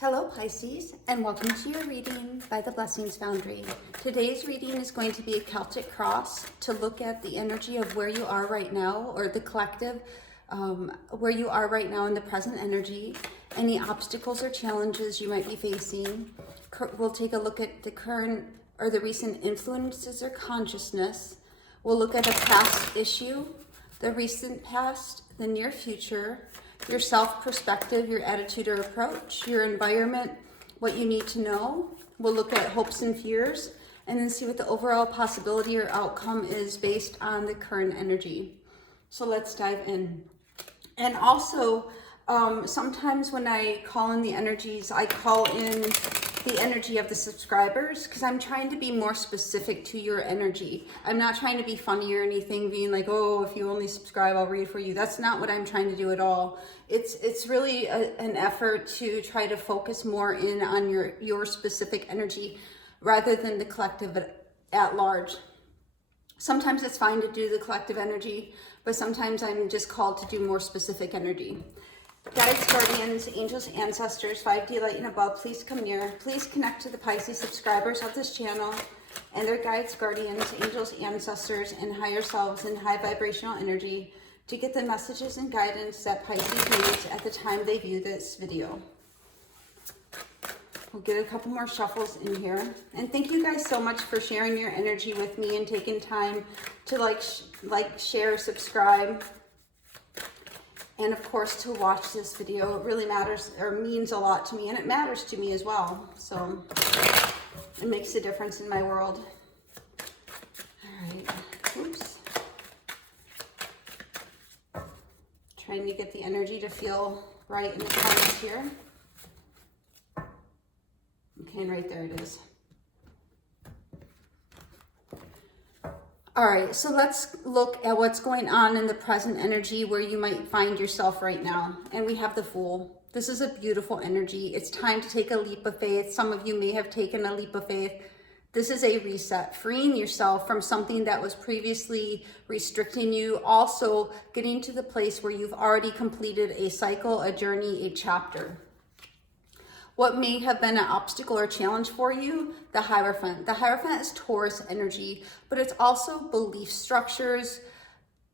Hello Pisces, and welcome to your reading by the Blessings Foundry. Today's reading is going to be a Celtic cross to look at the energy of where you are right now, or the collective, where you are right now in the present energy, any obstacles or challenges you might be facing. We'll take a look at the current or the recent influences or consciousness. We'll look at a past issue, the recent past, the near future, your self-perspective, your attitude or approach, your environment, what you need to know. We'll look at hopes and fears, and then see what the overall possibility or outcome is based on the current energy. So let's dive in. And also, sometimes when I call in the energies, I call in the energy of the subscribers, because I'm trying to be more specific to your energy. I'm not trying to be funny or anything, being like, oh, if you only subscribe, I'll read for you. That's not what I'm trying to do at all. It's really an effort to try to focus more in on your specific energy rather than the collective at large. Sometimes it's fine to do the collective energy, but sometimes I'm just called to do more specific energy. Guides, guardians, angels, ancestors, 5D light and above, please come near. Please connect to the Pisces subscribers of this channel and their guides, guardians, angels, ancestors, and higher selves in high vibrational energy to get the messages and guidance that Pisces needs at the time they view this video. We'll get a couple more shuffles in here. And thank you guys so much for sharing your energy with me and taking time to like, share, subscribe. And of course, to watch this video. It really matters, or means a lot to me, and it matters to me as well. So it makes a difference in my world. All right, oops. Trying to get the energy to feel right in the cards here. Okay, and right there it is. All right, so let's look at what's going on in the present energy where you might find yourself right now. And we have the Fool. This is a beautiful energy. It's time to take a leap of faith. Some of you may have taken a leap of faith. This is a reset, freeing yourself from something that was previously restricting you. Also getting to the place where you've already completed a cycle, a journey, a chapter. What may have been an obstacle or challenge for you, the Hierophant. The Hierophant is Taurus energy, but it's also belief structures,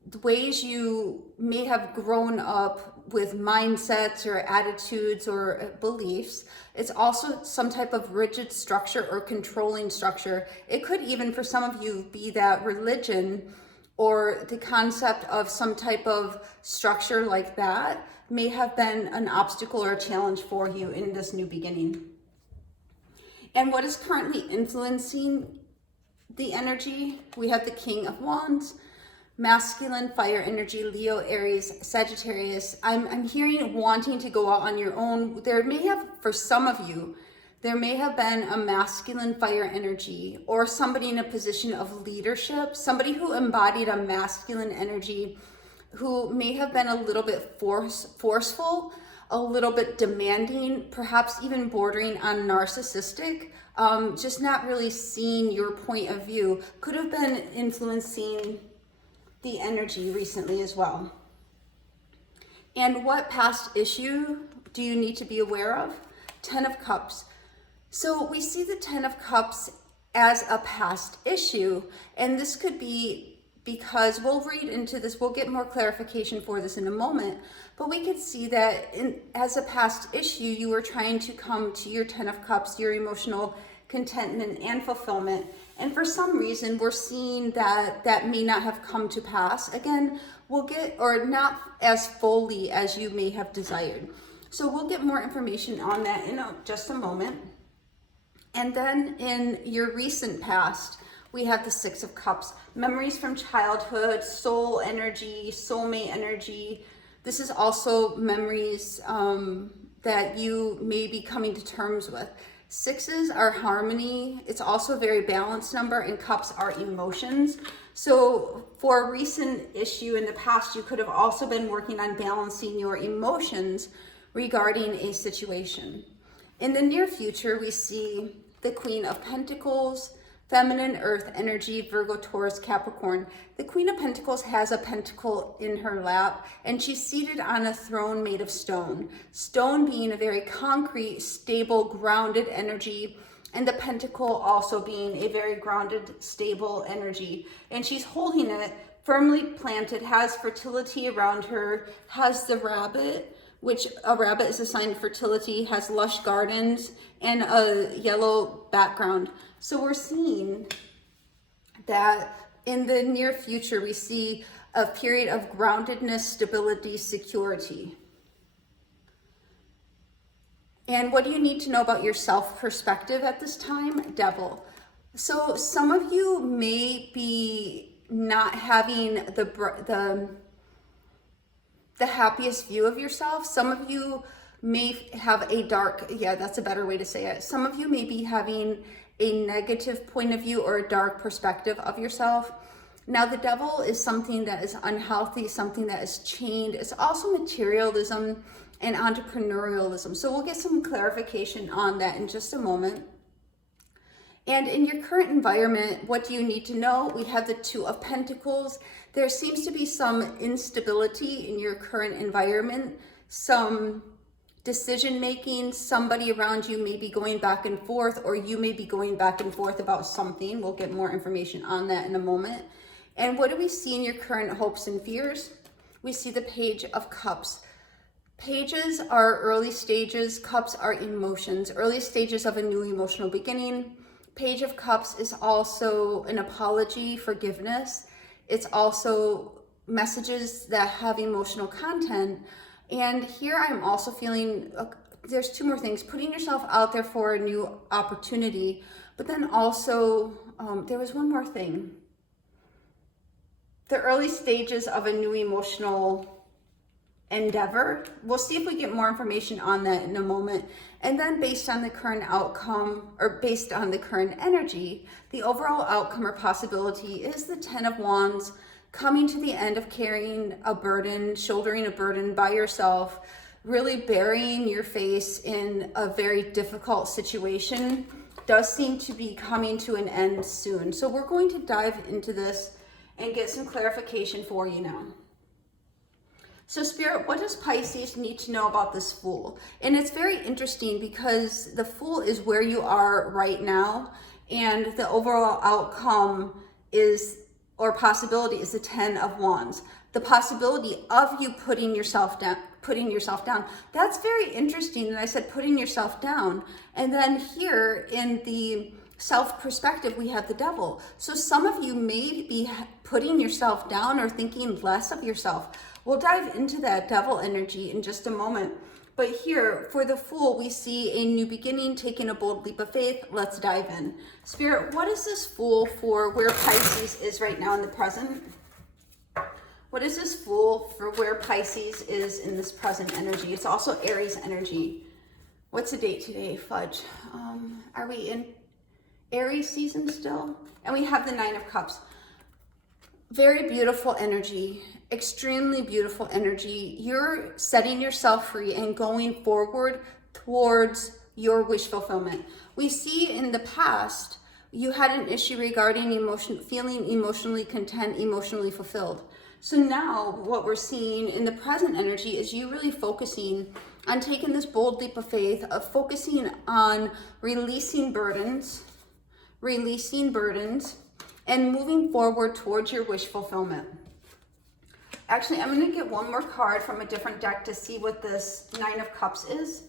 the ways you may have grown up with mindsets or attitudes or beliefs. It's also some type of rigid structure or controlling structure. It could even, for some of you, be that religion or the concept of some type of structure like that may have been an obstacle or a challenge for you in this new beginning. And what is currently influencing the energy? We have the King of Wands, masculine fire energy, Leo, Aries, Sagittarius. I'm hearing wanting to go out on your own. There may have, for some of you, there may have been a masculine fire energy or somebody in a position of leadership, somebody who embodied a masculine energy, who may have been a little bit forceful, a little bit demanding, perhaps even bordering on narcissistic, just not really seeing your point of view, could have been influencing the energy recently as well. And what past issue do you need to be aware of? 10 of Cups. So we see the 10 of Cups as a past issue, and this could be because we'll read into this, we'll get more clarification for this in a moment, but we could see that as a past issue, you were trying to come to your 10 of Cups, your emotional contentment and fulfillment. And for some reason, we're seeing that may not have come to pass. Again, we'll get, or not as fully as you may have desired. So we'll get more information on that in just a moment. And then in your recent past, we have the 6 of Cups, memories from childhood, soul energy, soulmate energy. This is also memories that you may be coming to terms with. 6s are harmony. It's also a very balanced number, and Cups are emotions. So for a recent issue in the past, you could have also been working on balancing your emotions regarding a situation. In the near future, we see the Queen of Pentacles, feminine earth energy, Virgo, Taurus, Capricorn. The Queen of Pentacles has a pentacle in her lap, and she's seated on a throne made of stone. Stone being a very concrete, stable, grounded energy, and the pentacle also being a very grounded, stable energy. And she's holding it firmly planted, has fertility around her, has the rabbit, which a rabbit is a sign of fertility, has lush gardens and a yellow background. So we're seeing that in the near future, we see a period of groundedness, stability, security. And what do you need to know about your self perspective at this time? Devil. So some of you may be not having the happiest view of yourself. Some of you may have a dark, that's a better way to say it. Some of you may be having a negative point of view or a dark perspective of yourself. Now, the devil is something that is unhealthy, something that is chained. It's also materialism and entrepreneurialism. So we'll get some clarification on that in just a moment. And in your current environment, what do you need to know? We have the Two of Pentacles. There seems to be some instability in your current environment, some decision making. Somebody around you may be going back and forth, or you may be going back and forth about something. We'll get more information on that in a moment. And what do we see in your current hopes and fears? We see the Page of Cups. Pages are early stages, cups are emotions, early stages of a new emotional beginning. Page of Cups is also an apology, forgiveness. It's also messages that have emotional content. And here I'm also feeling, there's two more things, putting yourself out there for a new opportunity, but then also, there was one more thing. The early stages of a new emotional endeavor. We'll see if we get more information on that in a moment. And then based on the current outcome, or based on the current energy, the overall outcome or possibility is the Ten of Wands, coming to the end of carrying a burden, shouldering a burden by yourself, really burying your face in a very difficult situation, does seem to be coming to an end soon. So we're going to dive into this and get some clarification for you now. So Spirit, what does Pisces need to know about this Fool? And it's very interesting because the Fool is where you are right now, and the overall outcome is, or possibility, is the Ten of Wands. The possibility of you putting yourself down. That's very interesting. And I said putting yourself down. And then here in the self perspective, we have the Devil. So some of you may be putting yourself down or thinking less of yourself. We'll dive into that Devil energy in just a moment. But here, for the Fool, we see a new beginning, taking a bold leap of faith. Let's dive in. Spirit, what is this Fool for where Pisces is right now in the present? What is this Fool for where Pisces is in this present energy? It's also Aries energy. What's the date today? Fudge. Are we in Aries season still? And we have the Nine of Cups. Very beautiful energy, extremely beautiful energy. You're setting yourself free and going forward towards your wish fulfillment. We see in the past, you had an issue regarding feeling emotionally content, emotionally fulfilled. So now what we're seeing in the present energy is you really focusing on taking this bold leap of faith, of focusing on releasing burdens, and moving forward towards your wish fulfillment. Actually, I'm going to get one more card from a different deck to see what this Nine of Cups is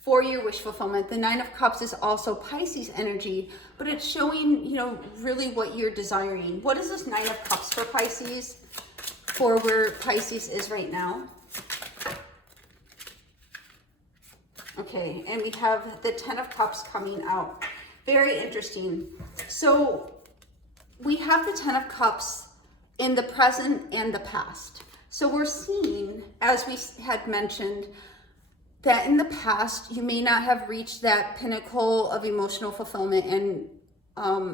for your wish fulfillment. The Nine of Cups is also Pisces energy, but it's showing, really what you're desiring. What is this Nine of Cups for Pisces, for where Pisces is right now? Okay, and we have the Ten of Cups coming out. Very interesting. So we have the Ten of Cups in the present and the past. So we're seeing, as we had mentioned, that in the past, you may not have reached that pinnacle of emotional fulfillment and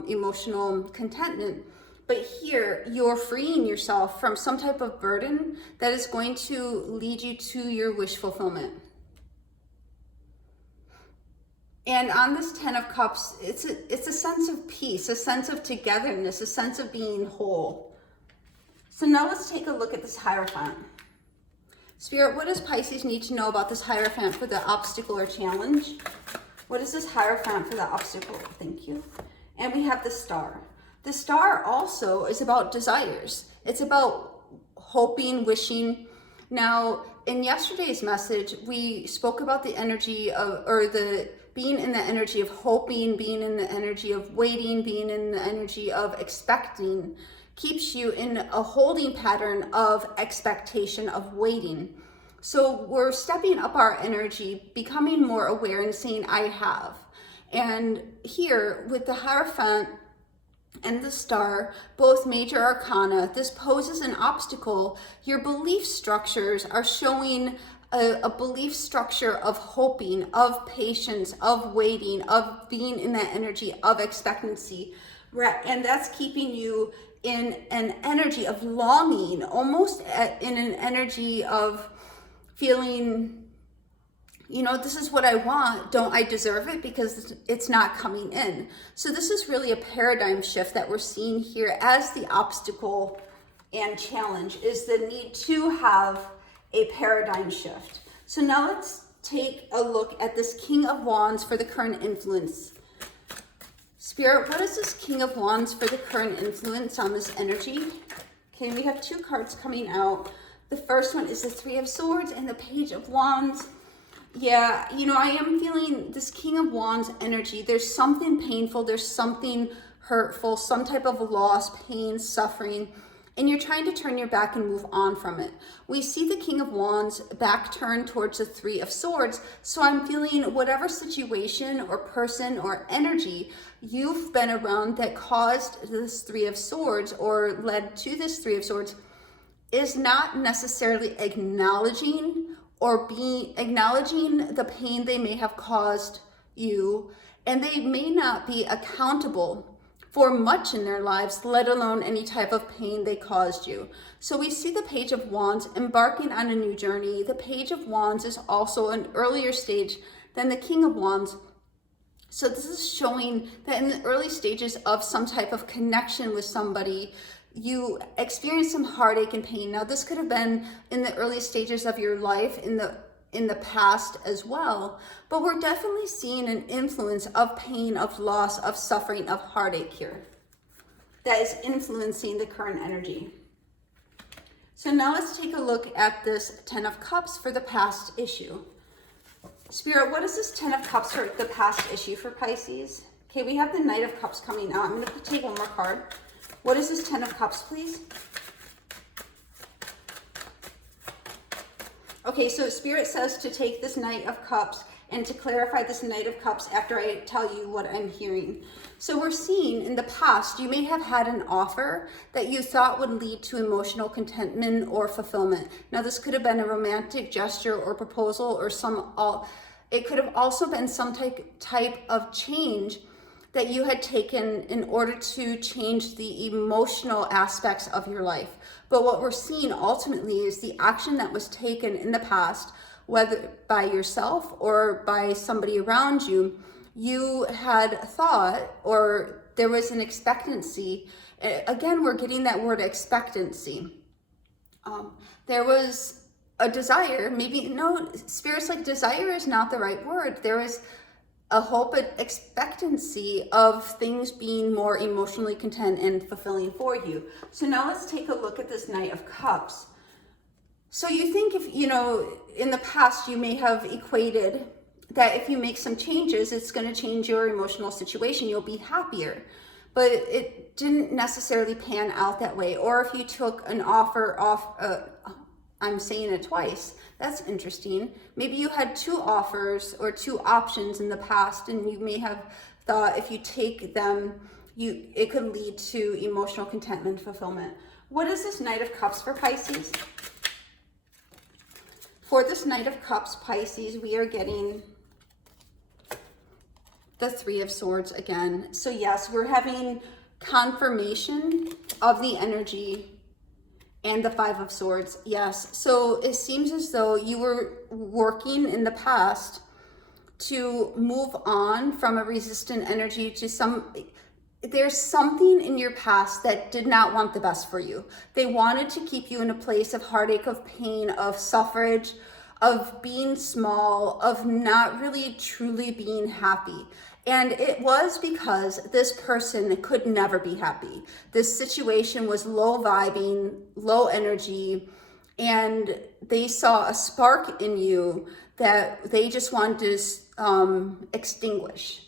emotional contentment. But here, you're freeing yourself from some type of burden that is going to lead you to your wish fulfillment. And on this 10 of Cups, it's a sense of peace, a sense of togetherness, a sense of being whole. So now let's take a look at this Hierophant. Spirit, what does Pisces need to know about this Hierophant for the obstacle or challenge? What is this Hierophant for the obstacle? Thank you. And we have the Star. The Star also is about desires. It's about hoping, wishing. Now, in yesterday's message, we spoke about the energy of, or the being in the energy of hoping, being in the energy of waiting, being in the energy of expecting, keeps you in a holding pattern of expectation, of waiting. So we're stepping up our energy, becoming more aware and saying, I have. And here with the Hierophant and the Star, both major arcana, this poses an obstacle. Your belief structures are showing a belief structure of hoping, of patience, of waiting, of being in that energy of expectancy. And that's keeping you in an energy of longing, almost in an energy of feeling, you know, this is what I want. Don't I deserve it? Because it's not coming in. So this is really a paradigm shift that we're seeing here as the obstacle and challenge, is the need to have a paradigm shift. So now let's take a look at this King of Wands for the current influence. Spirit, what is this King of Wands for the current influence on this energy? Okay, we have two cards coming out. The first one is the Three of Swords and the Page of Wands. Yeah, you know, I am feeling this King of Wands energy. There's something painful, there's something hurtful, some type of loss, pain, suffering, and you're trying to turn your back and move on from it. We see the King of Wands back turned towards the Three of Swords. So I'm feeling whatever situation or person or energy you've been around that caused this Three of Swords or led to this Three of Swords is not necessarily acknowledging the pain they may have caused you, and they may not be accountable for much in their lives, let alone any type of pain they caused you. So we see the Page of Wands embarking on a new journey. The Page of Wands is also an earlier stage than the King of Wands. So this is showing that in the early stages of some type of connection with somebody, you experience some heartache and pain. Now, this could have been in the early stages of your life, in the past as well, but we're definitely seeing an influence of pain, of loss, of suffering, of heartache here that is influencing the current energy. So now let's take a look at this Ten of Cups for the past issue. Spirit, what is this Ten of Cups for the past issue for Pisces? Okay, we have the Knight of Cups coming out. I'm going to take one more card. What is this Ten of Cups, please? Okay, so Spirit says to take this Knight of Cups and to clarify this Knight of Cups after I tell you what I'm hearing. So we're seeing in the past, you may have had an offer that you thought would lead to emotional contentment or fulfillment. Now, this could have been a romantic gesture or proposal, or it could have also been some type of change that you had taken in order to change the emotional aspects of your life. But what we're seeing ultimately is the action that was taken in the past, whether by yourself or by somebody around you, you had thought, or there was an expectancy. Again, we're getting that word expectancy. There was a desire, maybe, no, Spirit's like desire is not the right word. There was a hope and expectancy of things being more emotionally content and fulfilling for you. So now let's take a look at this Knight of Cups. So you think, if you know, in the past you may have equated that if you make some changes, it's going to change your emotional situation, you'll be happier. But it didn't necessarily pan out that way. Or if you took an offer off, I'm saying it twice, that's interesting. Maybe you had two offers or two options in the past, and you may have thought if you take them, it could lead to emotional contentment, fulfillment. What is this Knight of Cups for Pisces? For this Knight of Cups, Pisces, we are getting the Three of Swords again. So yes, we're having confirmation of the energy and the Five of Swords. Yes, so it seems as though you were working in the past to move on from a resistant energy to there's something in your past that did not want the best for you. They wanted to keep you in a place of heartache, of pain, of suffrage, of being small, of not really truly being happy. And it was because this person could never be happy. This situation was low vibing, low energy, and they saw a spark in you that they just wanted to extinguish.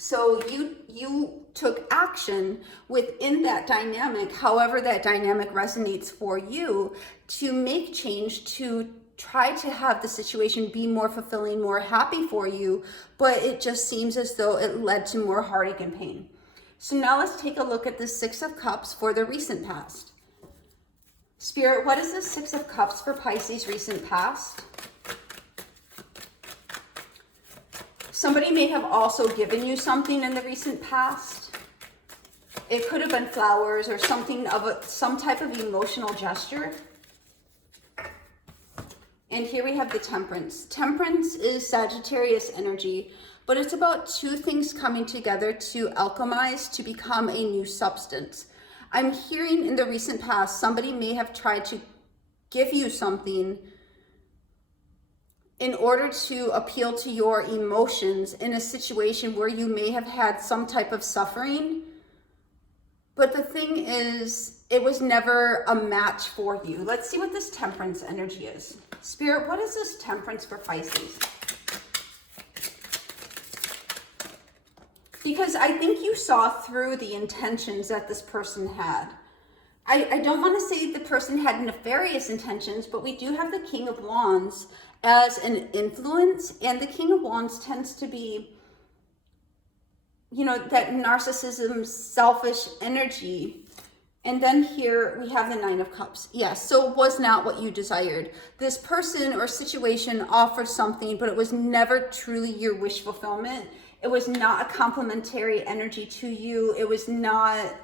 So you took action within that dynamic, however that dynamic resonates for you, to make change, to try to have the situation be more fulfilling, more happy for you, but it just seems as though it led to more heartache and pain. So now let's take a look at the Six of Cups for the recent past. Spirit, what is the Six of Cups for Pisces recent past? Somebody may have also given you something in the recent past. It could have been flowers or some type of emotional gesture. And here we have the Temperance. Temperance is Sagittarius energy, but it's about two things coming together to alchemize, to become a new substance. I'm hearing in the recent past, somebody may have tried to give you something in order to appeal to your emotions in a situation where you may have had some type of suffering. But the thing is, it was never a match for you. Let's see what this Temperance energy is. Spirit, what is this Temperance for Pisces? Because I think you saw through the intentions that this person had. I don't want to say the person had nefarious intentions, but we do have the King of Wands as an influence, and the King of Wands tends to be, you know, that narcissism, selfish energy. And then here we have the Nine of Cups. Yes, so it was not what you desired. This person or situation offered something, but it was never truly your wish fulfillment. It was not a complementary energy to you. It was not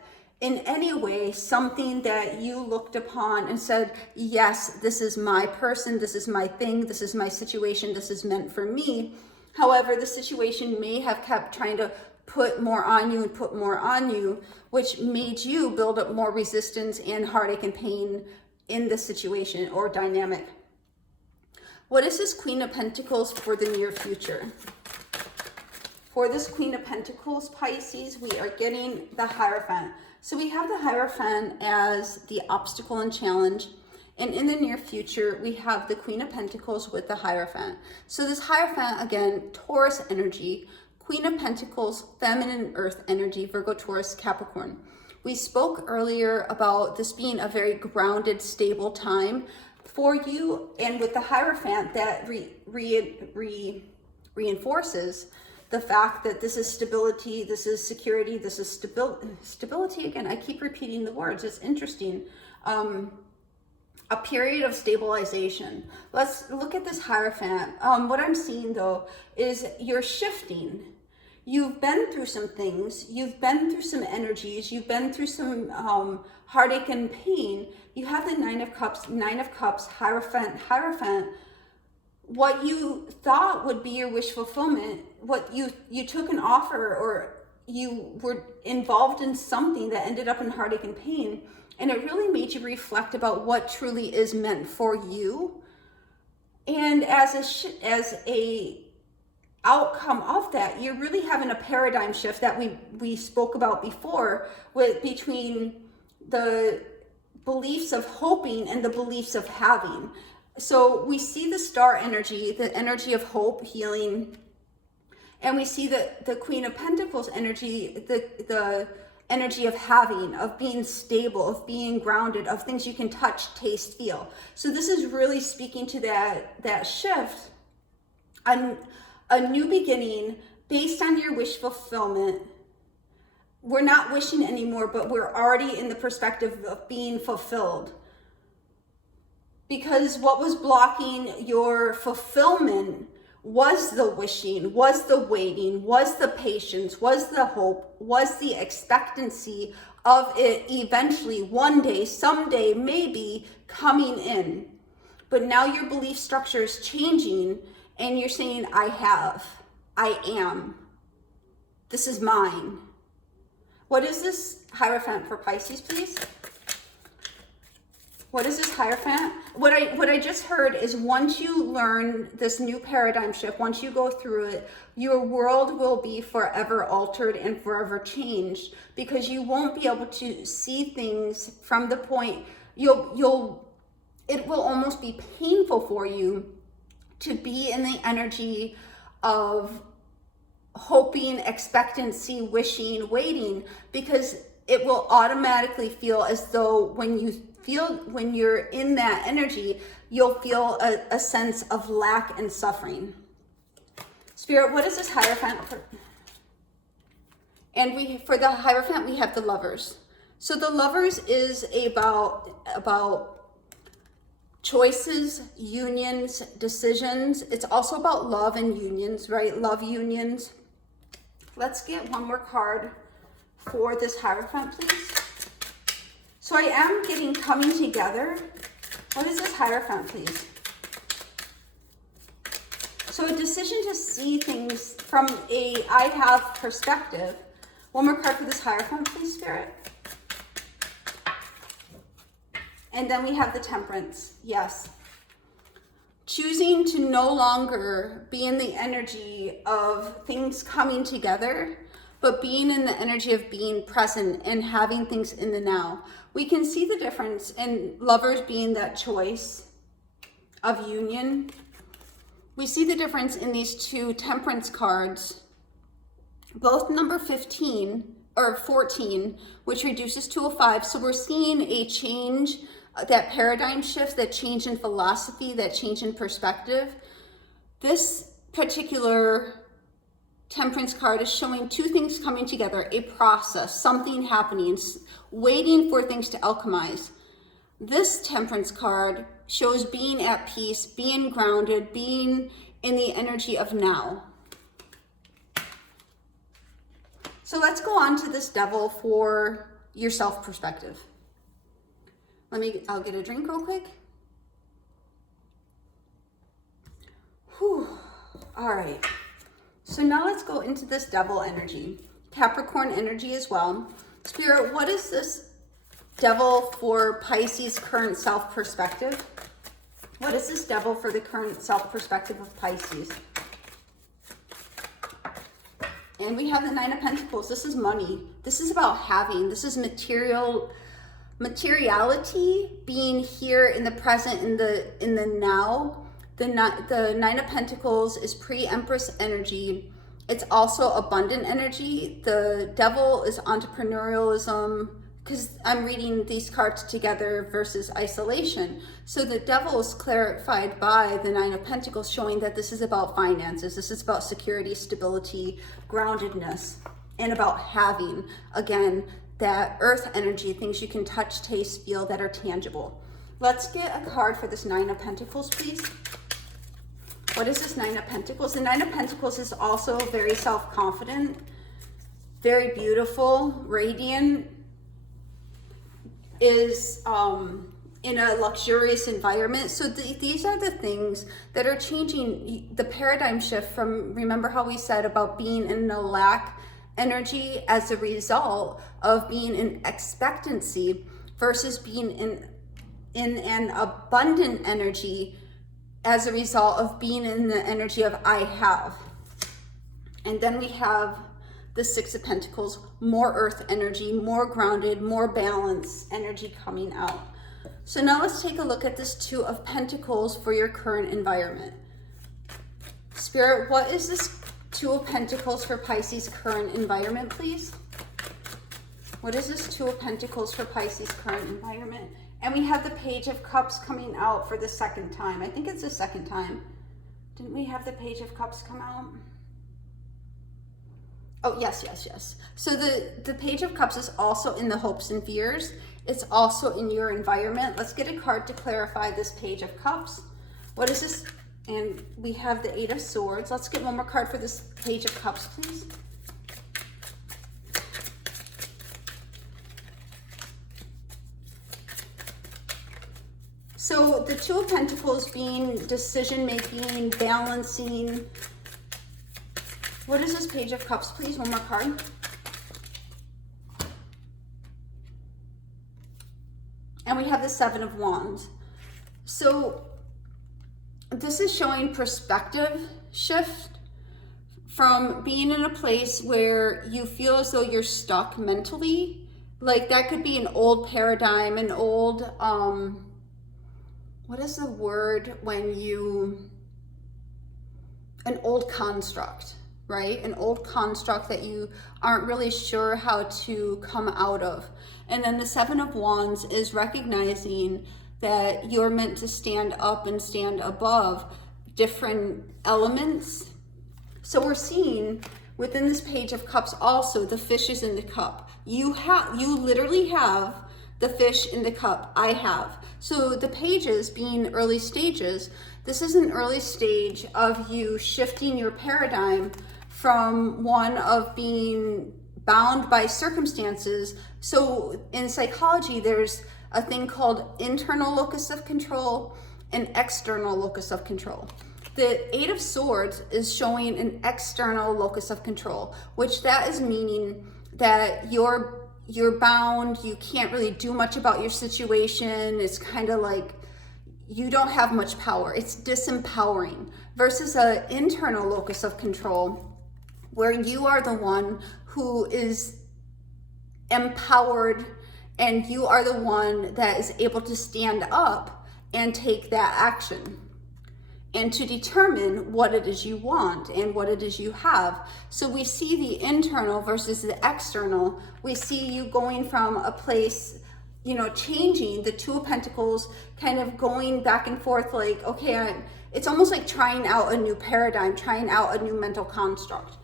in any way something that you looked upon and said, yes, this is my person, this is my thing, this is my situation, this is meant for me. However, the situation may have kept trying to put more on you and put more on you, which made you build up more resistance and heartache and pain in the situation or dynamic. What is this Queen of Pentacles for the near future? For this Queen of Pentacles, Pisces, we are getting the Hierophant. So we have the Hierophant as the obstacle and challenge. And in the near future, we have the Queen of Pentacles with the Hierophant. So this Hierophant, again, Taurus energy, Queen of Pentacles, feminine earth energy, Virgo, Taurus, Capricorn. We spoke earlier about this being a very grounded, stable time for you. And with the Hierophant, that reinforces the fact that this is stability, this is security, this is stability. Again, I keep repeating the words. It's interesting. A period of stabilization. Let's look at this Hierophant. What I'm seeing though is you're shifting. You've been through some things. You've been through some energies. You've been through some heartache and pain. You have the Nine of Cups, Hierophant. What you thought would be your wish fulfillment, what you took an offer, or you were involved in something that ended up in heartache and pain, and it really made you reflect about what truly is meant for you. And as a outcome of that, you're really having a paradigm shift that we spoke about before, between the beliefs of hoping and the beliefs of having. So we see the star energy, the energy of hope, healing, and we see the Queen of Pentacles energy, the energy of having, of being stable, of being grounded, of things you can touch, taste, feel. So this is really speaking to that shift, a new beginning based on your wish fulfillment. We're not wishing anymore, but we're already in the perspective of being fulfilled. Because what was blocking your fulfillment was the wishing, was the waiting, was the patience, was the hope, was the expectancy of it eventually, one day, someday, maybe coming in. But now your belief structure is changing, and you're saying, I have, I am, this is mine. What is this Hierophant for Pisces, please? What is this Hierophant? What I just heard is once you learn this new paradigm shift, once you go through it, your world will be forever altered and forever changed, because you won't be able to see things from the point, it will almost be painful for you to be in the energy of hoping, expectancy, wishing, waiting, because it will automatically feel as though when you're in that energy, you'll feel a sense of lack and suffering. Spirit, what is this Hierophant for? And for the Hierophant, we have the Lovers. So the Lovers is about choices, unions, decisions. It's also about love and unions, right? Love unions. Let's get one more card for this Hierophant, please. So I am getting coming together. What is this Hierophant, please? So a decision to see things from a I have perspective. One more card for this Hierophant, please, Spirit. And then we have the Temperance. Yes. Choosing to no longer be in the energy of things coming together, but being in the energy of being present and having things in the now. We can see the difference in Lovers being that choice of union. We see the difference in these two Temperance cards, both number 15 or 14, which reduces to a 5. So we're seeing a change, that paradigm shift, that change in philosophy, that change in perspective. This particular Temperance card is showing two things coming together, a process, something happening, waiting for things to alchemize. This Temperance card shows being at peace, being grounded, being in the energy of now. So let's go on to this Devil for your self perspective. I'll get a drink real quick. Whew. All right. So now let's go into this Devil energy, Capricorn energy as well. Spirit, what is this Devil for Pisces current self perspective? What is this Devil for the current self perspective of Pisces? And we have the Nine of Pentacles. This is money. This is about having. This is materiality, being here in the present, in the now. The Nine of Pentacles is pre-Empress energy. It's also abundant energy. The Devil is entrepreneurialism, because I'm reading these cards together versus isolation. So the Devil is clarified by the Nine of Pentacles, showing that this is about finances. This is about security, stability, groundedness, and about having, again, that earth energy, things you can touch, taste, feel that are tangible. Let's get a card for this Nine of Pentacles, please. What is this Nine of Pentacles? The Nine of Pentacles is also very self-confident, very beautiful, radiant, is in a luxurious environment. So these are the things that are changing the paradigm shift from, remember how we said about being in a lack energy as a result of being in expectancy versus being in an abundant energy as a result of being in the energy of I have. And then we have the Six of Pentacles, more earth energy, more grounded, more balanced energy coming out. So now let's take a look at this Two of Pentacles for your current environment. Spirit, what is this Two of Pentacles for Pisces current environment, please? What is this Two of Pentacles for Pisces current environment? And we have the Page of Cups coming out for the second time. I think it's the second time. Didn't we have the Page of Cups come out? Oh, yes. So the Page of Cups is also in the hopes and fears. It's also in your environment. Let's get a card to clarify this Page of Cups. What is this? And we have the Eight of Swords. Let's get one more card for this Page of Cups, please. So the Two of Pentacles being decision-making, balancing. What is this Page of Cups, please? One more card. And we have the Seven of Wands. So this is showing perspective shift from being in a place where you feel as though you're stuck mentally. Like that could be an old paradigm, an old, what is the word when you, an old construct, right? An old construct that you aren't really sure how to come out of. And then the Seven of Wands is recognizing that you're meant to stand up and stand above different elements. So we're seeing within this Page of Cups also the fish is in the cup. You literally have the fish in the cup. I have. So the pages being early stages, this is an early stage of you shifting your paradigm from one of being bound by circumstances. So in psychology, there's a thing called internal locus of control and external locus of control. The Eight of Swords is showing an external locus of control, which that is meaning that you're bound, you can't really do much about your situation. It's kind of like you don't have much power. It's disempowering versus an internal locus of control where you are the one who is empowered and you are the one that is able to stand up and take that action and to determine what it is you want and what it is you have. So we see the internal versus the external. We see you going from a place, you know, changing the Two of Pentacles, kind of going back and forth like, okay, it's almost like trying out a new paradigm, trying out a new mental construct.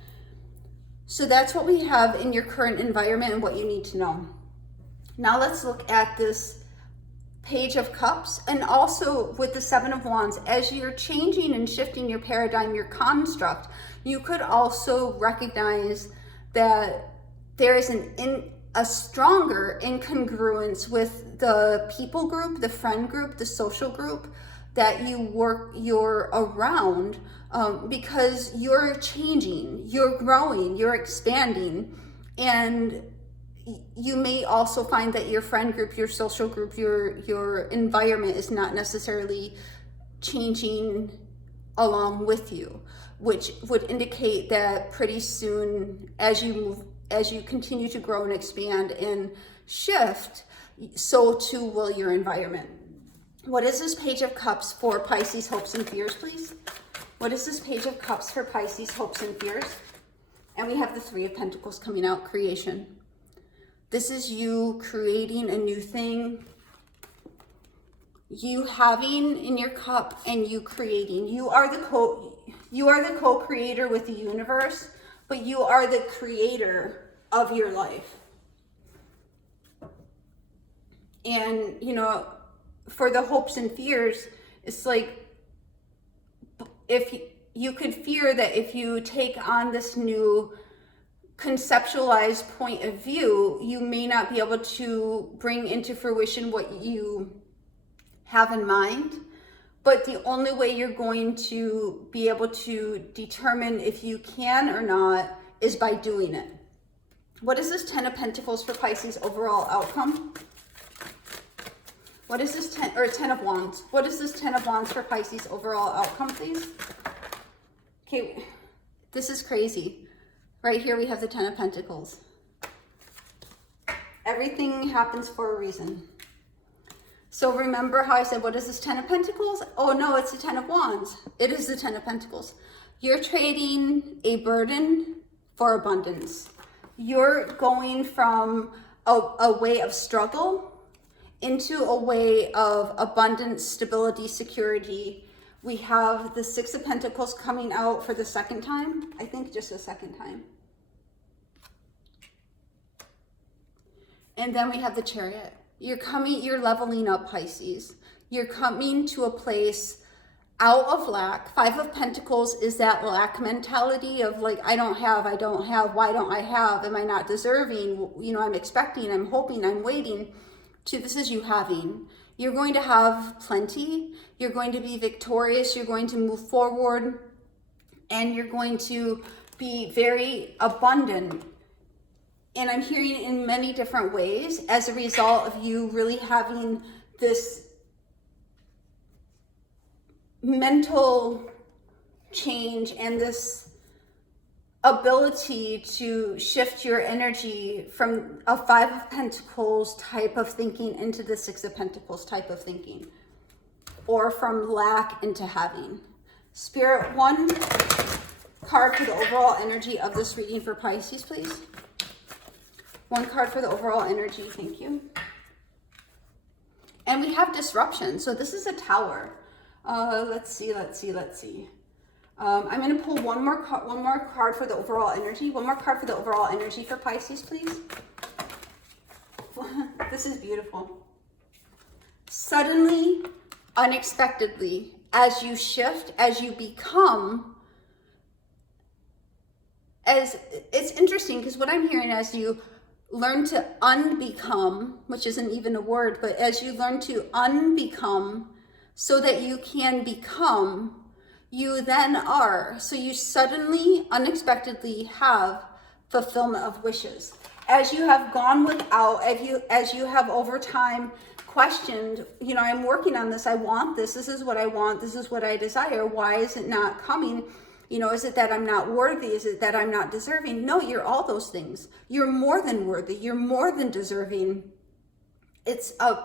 So that's what we have in your current environment and what you need to know. Now let's look at this Page of Cups, and also with the Seven of Wands. As you're changing and shifting your paradigm, your construct, you could also recognize that there is a stronger incongruence with the people group, the friend group, the social group that you're around, because you're changing, you're growing, you're expanding, and you may also find that your friend group, your social group, your environment is not necessarily changing along with you, which would indicate that pretty soon as you continue to grow and expand and shift, so too will your environment. What is this Page of Cups for Pisces hopes and fears, please? What is this Page of Cups for Pisces hopes and fears? And we have the Three of Pentacles coming out, creation. This is you creating a new thing, you having in your cup and you creating. You are the co-creator with the universe, but you are the creator of your life. And, you know, for the hopes and fears, it's like, if you could fear that if you take on this new conceptualized point of view, you may not be able to bring into fruition what you have in mind. But the only way you're going to be able to determine if you can or not is by doing it. What is this Ten of Pentacles for Pisces overall outcome? What is this Ten of Wands? What is this Ten of Wands for Pisces overall outcome, please? Okay, this is crazy. Right here we have the Ten of Pentacles. Everything happens for a reason. So remember how I said, what is this Ten of Pentacles? Oh no, it's the Ten of Wands. It is the Ten of Pentacles. You're trading a burden for abundance. You're going from a way of struggle into a way of abundance, stability, security. We have the Six of Pentacles coming out for the second time. I think just the second time. And then we have the Chariot. You're leveling up, Pisces. You're coming to a place out of lack. Five of Pentacles is that lack mentality of like, I don't have, why don't I have? Am I not deserving? You know, I'm expecting, I'm hoping, I'm waiting. To this is you having. You're going to have plenty. You're going to be victorious. You're going to move forward, and you're going to be very abundant. And I'm hearing in many different ways as a result of you really having this mental change and this ability to shift your energy from a Five of Pentacles type of thinking into the Six of Pentacles type of thinking, or from lack into having. Spirit, one card for the overall energy of this reading for Pisces, please. One card for the overall energy, thank you. And we have disruption. So this is a Tower. Let's see. I'm going to pull one more card for the overall energy. One more card for the overall energy for Pisces, please. This is beautiful. Suddenly, unexpectedly, as you shift, as you become, as it's interesting because what I'm hearing as you learn to unbecome, which isn't even a word, but as you learn to unbecome so that you can become, you then are. So you suddenly, unexpectedly have fulfillment of wishes. As you have gone without, as you have over time questioned, you know, I'm working on this, I want this, this is what I want, this is what I desire, why is it not coming? You know, is it that I'm not worthy? Is it that I'm not deserving? No, you're all those things. You're more than worthy. You're more than deserving. It's a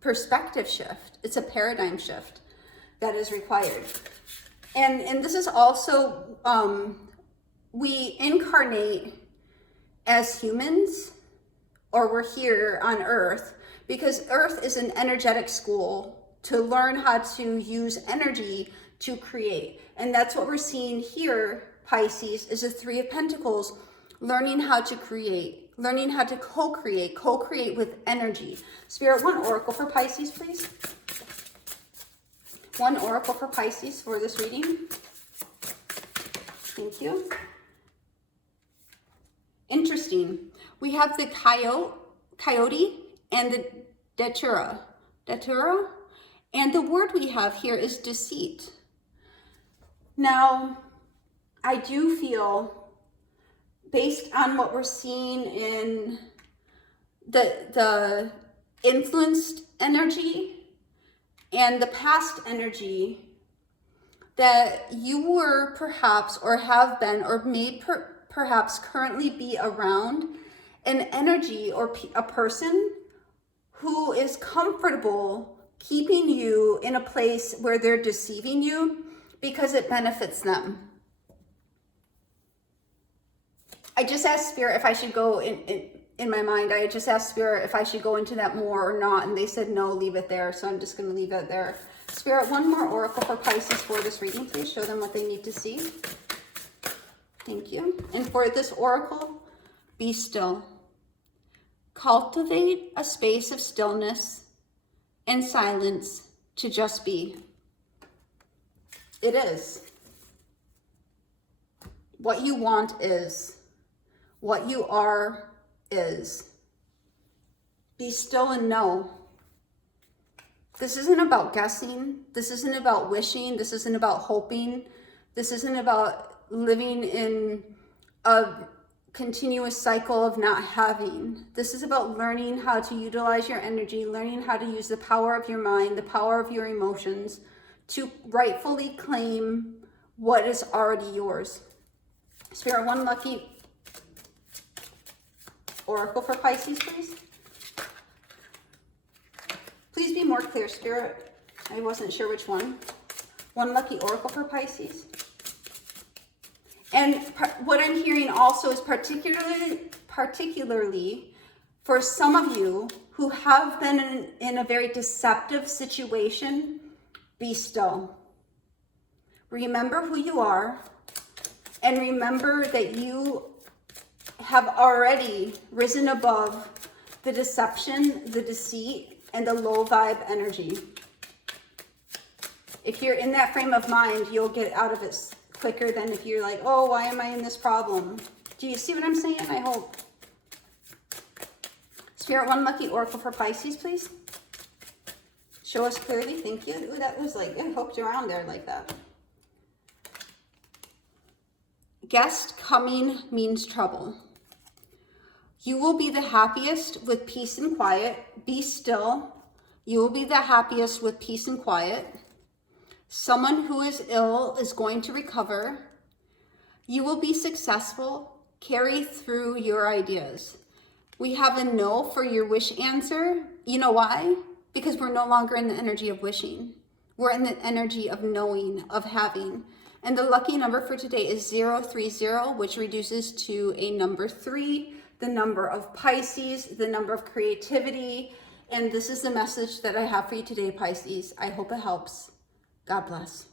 perspective shift. It's a paradigm shift that is required. And this is also, we incarnate as humans, or we're here on Earth, because Earth is an energetic school to learn how to use energy to create. And that's what we're seeing here, Pisces, is the Three of Pentacles, learning how to create, learning how to co-create with energy. Spirit, one oracle for Pisces, please. One oracle for Pisces for this reading. Thank you. Interesting. We have the coyote and the datura. And the word we have here is deceit. Now, I do feel, based on what we're seeing in the influenced energy and the past energy, that you were perhaps, or have been, or may perhaps currently be around an energy or a person who is comfortable keeping you in a place where they're deceiving you because it benefits them. I just asked Spirit if I should go in my mind. I just asked Spirit if I should go into that more or not, and they said no, leave it there. So I'm just going to leave it there. Spirit, one more oracle for Pisces for this reading, please. Show them what they need to see. Thank you. And for this oracle, be still. Cultivate a space of stillness and silence to just be. It is. What you want is. What you are is. Be still and know. This isn't about guessing. This isn't about wishing. This isn't about hoping. This isn't about living in a continuous cycle of not having. This is about learning how to utilize your energy, learning how to use the power of your mind, the power of your emotions to rightfully claim what is already yours. Spirit, one lucky oracle for Pisces, please. Please be more clear, Spirit. I wasn't sure which one. One lucky oracle for Pisces. And what I'm hearing also is particularly for some of you who have been in a very deceptive situation, be still. Remember who you are, and remember that you have already risen above the deception, the deceit, and the low vibe energy. If you're in that frame of mind, you'll get out of it quicker than if you're like, oh, why am I in this problem? Do you see what I'm saying? I hope. Spirit, one lucky oracle for Pisces, please. Show us clearly. Thank you. Ooh, that was like, it hooked around there like that. Guest coming means trouble. You will be the happiest with peace and quiet. Be still. You will be the happiest with peace and quiet. Someone who is ill is going to recover. You will be successful. Carry through your ideas. We have a no for your wish answer. You know why? Because we're no longer in the energy of wishing. We're in the energy of knowing, of having. And the lucky number for today is 030, which reduces to a number 3, the number of Pisces, the number of creativity. And this is the message that I have for you today, Pisces. I hope it helps. God bless.